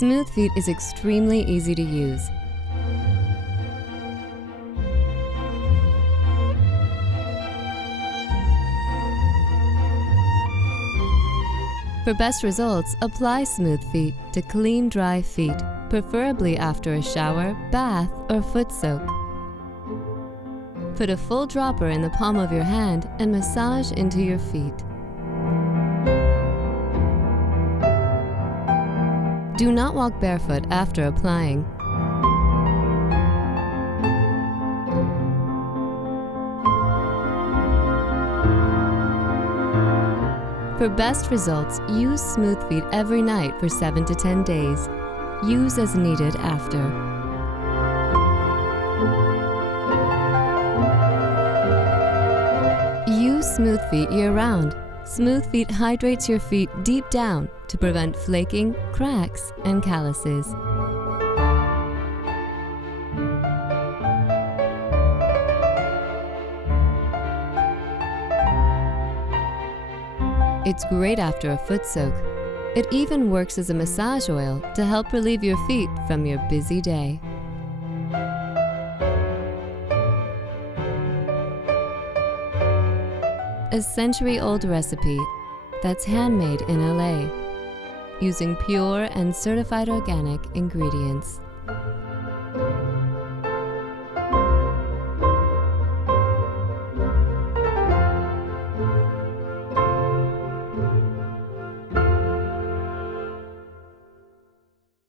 Smooth Feet is extremely easy to use. For best results, apply Smooth Feet to clean, dry feet, preferably after a shower, bath, or foot soak. Put a full dropper in the palm of your hand and massage into your feet. Do not walk barefoot after applying. For best results, use Smooth Feet every night for 7 to 10 days. Use as needed after. Use Smooth Feet year-round. Smooth Feet hydrates your feet deep down to prevent flaking, cracks, and calluses. It's great after a foot soak. It even works as a massage oil to help relieve your feet from your busy day. A century-old recipe that's handmade in LA, using pure and certified organic ingredients.